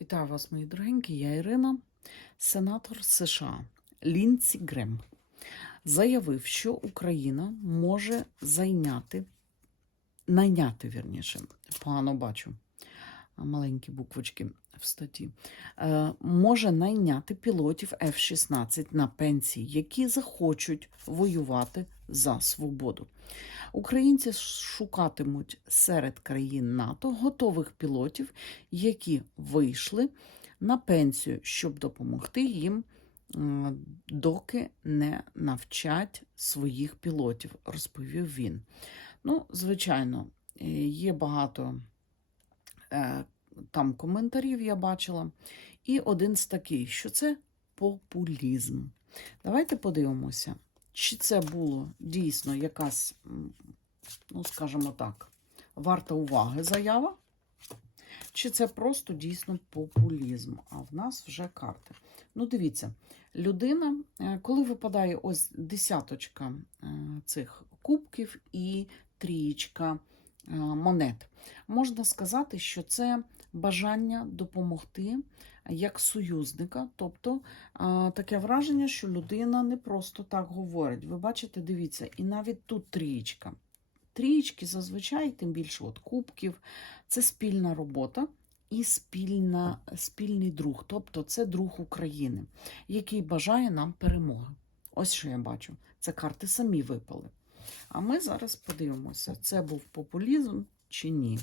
Вітаю вас, мої дорогенькі. Я Ірина, сенатор США Лінці Грем, заявив, що Україна може зайняти, найняти, вірніше, погано бачу маленькі буквочки в статті, е, може найняти пілотів F-16 на пенсії, які захочуть воювати за свободу. Українці шукатимуть серед країн НАТО готових пілотів, які вийшли на пенсію, щоб допомогти їм, доки не навчать своїх пілотів, розповів він. Ну, звичайно, е, є багато е, там коментарів, я бачила. І один з таких, що це популізм. Давайте подивимося, чи це було дійсно якась, ну, скажімо так, варта уваги заява, чи це просто дійсно популізм. А в нас вже карти. Ну, дивіться, людина, е, коли випадає ось десяточка е, цих кубків і трієчка е, монет, можна сказати, що це бажання допомогти як союзника. Тобто таке враження, що людина не просто так говорить. Ви бачите, дивіться, і навіть тут трієчка. Трієчки зазвичай, тим більше от кубків, це спільна робота і спільна, спільний друг. Тобто це друг України, який бажає нам перемоги. Ось що я бачу. Це карти самі випали. А ми зараз подивимося, це був популізм чи ні.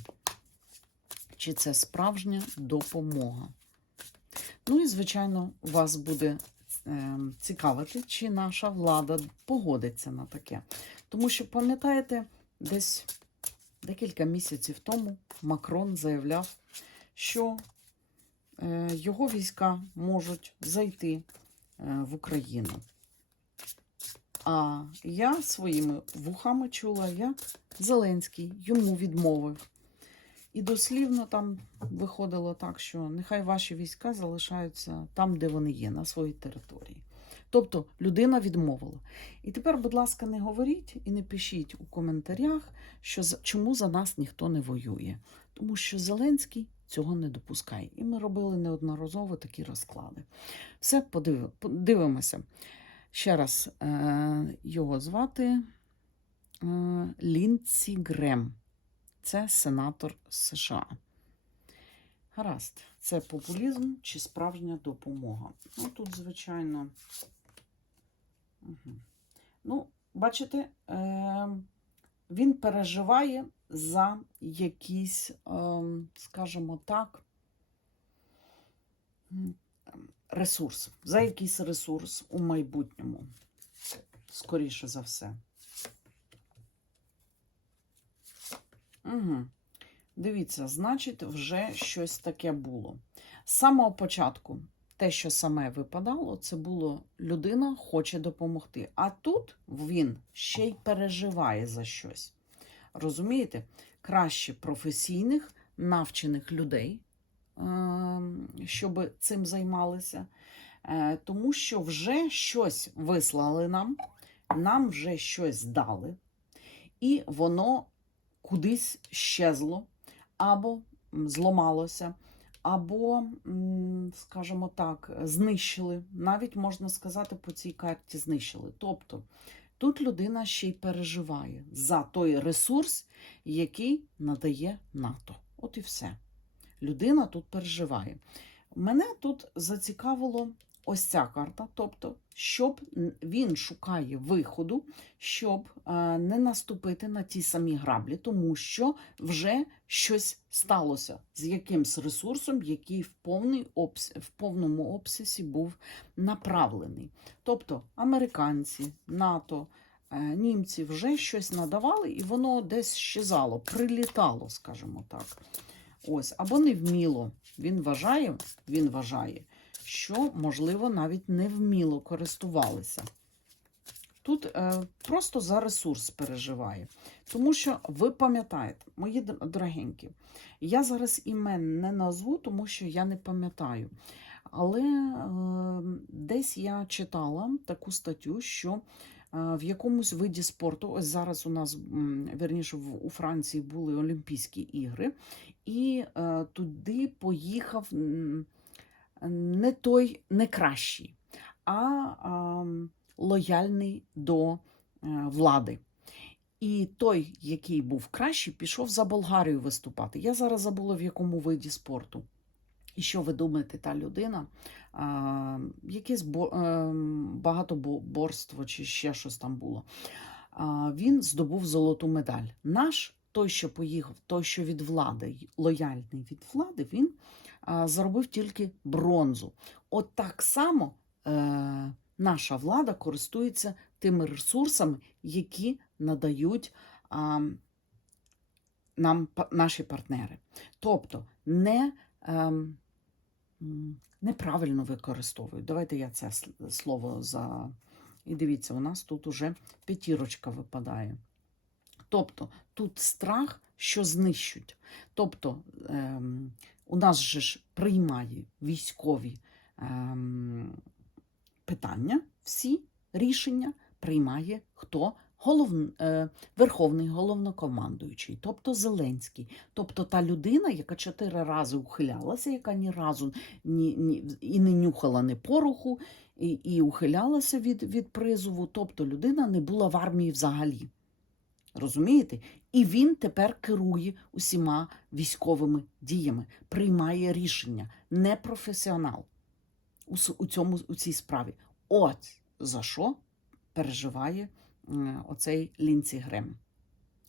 Чи це справжня допомога? Ну і, звичайно, вас буде е, цікавити, чи наша влада погодиться на таке. Тому що, пам'ятаєте, десь декілька місяців тому Макрон заявляв, що е, його війська можуть зайти е, в Україну. А я своїми вухами чула, як Зеленський йому відмовив. І дослівно там виходило так, що нехай ваші війська залишаються там, де вони є, на своїй території. Тобто людина відмовила. І тепер, будь ласка, не говоріть і не пишіть у коментарях, що чому за нас ніхто не воює. Тому що Зеленський цього не допускає. І ми робили неодноразово такі розклади. Все, подив... подивимося. Ще раз, е- його звати е- Лінці Грем. Це сенатор США. Гаразд, це популізм чи справжня допомога. Ну, тут, звичайно. Угу. Ну, бачите, е- він переживає за якийсь, е- скажімо так, ресурс, за якийсь ресурс у майбутньому, скоріше за все. Угу. Дивіться, значить, вже щось таке було. З самого початку, те, що саме випадало, це було людина хоче допомогти. А тут він ще й переживає за щось. Розумієте? Краще професійних, навчених людей, ем, щоб цим займалися, Е, тому що вже щось вислали нам, нам вже щось дали, і воно кудись щезло, або зламалося, або, скажімо так, знищили. Навіть можна сказати, по цій карті знищили. Тобто тут людина ще й переживає за той ресурс, який надає НАТО. От і все. Людина тут переживає. Мене тут зацікавило ось ця карта, тобто, щоб він шукає виходу, щоб е, не наступити на ті самі граблі, тому що вже щось сталося з якимсь ресурсом, який в, повний обс... в повному обсязі був направлений. Тобто американці, НАТО, е, німці вже щось надавали, і воно десь щезало, прилітало, скажімо так. Ось, або не вміло. Він вважає, він вважає, що, можливо, навіть не вміло користувалися. Тут е, просто за ресурс переживає. Тому що ви пам'ятаєте, мої дорогенькі, я зараз імен не назву, тому що я не пам'ятаю. Але е, десь я читала таку статтю, що е, в якомусь виді спорту, ось зараз у нас, м, вірніше, в- у Франції були Олімпійські ігри, і е, туди поїхав не той не кращий, а, лояльний до е, влади. І той, який був кращий, пішов за Болгарію виступати. Я зараз забула в якому виді спорту. І що ви думаєте, та людина, а, якесь е, багатоборство чи ще щось там було. А, він здобув золоту медаль. Наш, той, що поїхав, той, що від влади, лояльний від влади, він а, заробив тільки бронзу. От так само е, наша влада користується тими ресурсами, які надають нам наші партнери. Тобто не, м, неправильно використовують. Давайте я це слово за. І дивіться, у нас тут уже п'ятірочка випадає. Тобто тут страх, що знищуть. Тобто ем, у нас же ж приймає військові ем, питання, всі рішення приймає хто? Голов... Е, Верховний головнокомандуючий, тобто Зеленський, тобто та людина, яка чотири рази ухилялася, яка ні разу ні, ні, і не нюхала ні пороху, і, і ухилялася від, від призову, тобто людина не була в армії взагалі. Розумієте? І він тепер керує усіма військовими діями, приймає рішення, не професіонал у, у, цьому, у цій справі. От за що переживає м, оцей Лінці Грем.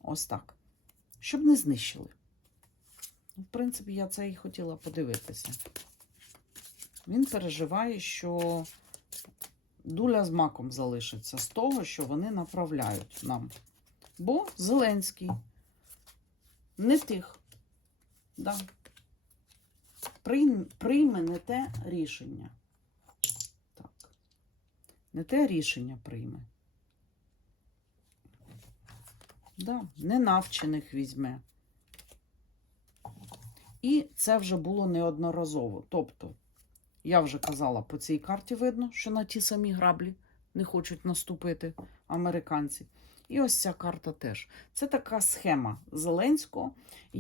Ось так. Щоб не знищили. В принципі, я це і хотіла подивитися. Він переживає, що дуля з маком залишиться з того, що вони направляють нам. Бо Зеленський не тих. Да. Прийм- Прийме не те рішення. Так. Не те рішення прийме. Да. Ненавчених візьме. І це вже було неодноразово. Тобто, я вже казала, по цій карті видно, що на ті самі граблі не хочуть наступити американці. І ось ця карта теж. Це така схема Зеленського, е,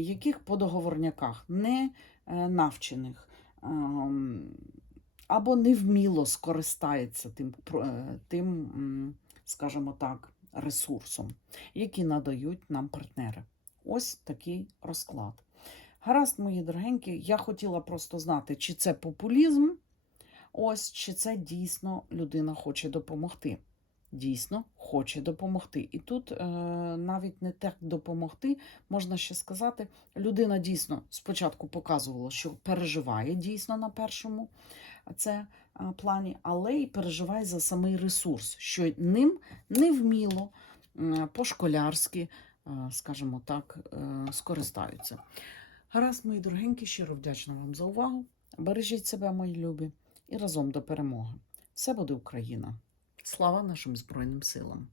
яких по договорняках не е, навчених ем, або невміло скористається тим, е, тим, скажімо так, ресурсом, які надають нам партнери. Ось такий розклад. Гаразд, мої дорогенькі, я хотіла просто знати, чи це популізм, ось, чи це дійсно людина хоче допомогти. Дійсно хоче допомогти. І тут е, навіть не так допомогти, можна ще сказати, людина дійсно спочатку показувала, що переживає дійсно на першому це е, плані, але й переживає за самий ресурс, що ним невміло, м, по-школярськи, е, скажімо так, е, скористаються. Гаразд, мої дорогенькі, щиро вдячна вам за увагу. Бережіть себе, мої любі, і разом до перемоги. Все буде Україна. Слава нашим Збройним силам!